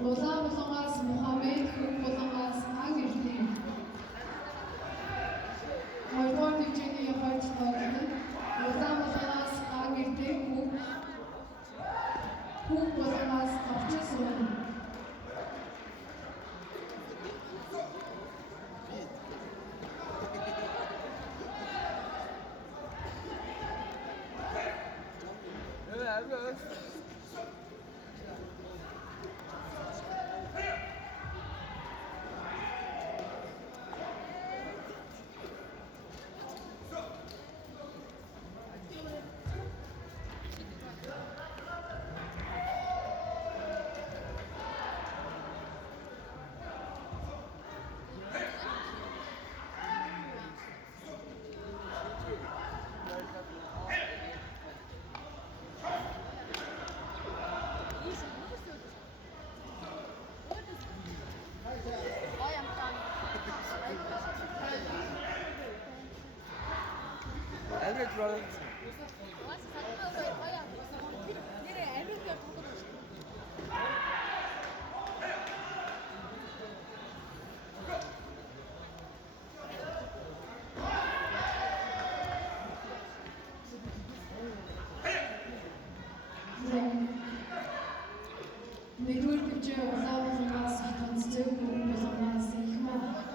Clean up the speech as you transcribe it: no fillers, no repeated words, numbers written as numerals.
Улаан булангаас Мухаммед, Хөг булангаас Аг ирдэг. Хоёрдугаар төвчний хойд тоглолт. Улаан булангаас Аг ирдэг, Хөг булангаас Товчхон сүрэн. Average runs. Нэгдүгээр төвчөө улаан булангаас Хатанцэг, Хөг булангаас Ихмад.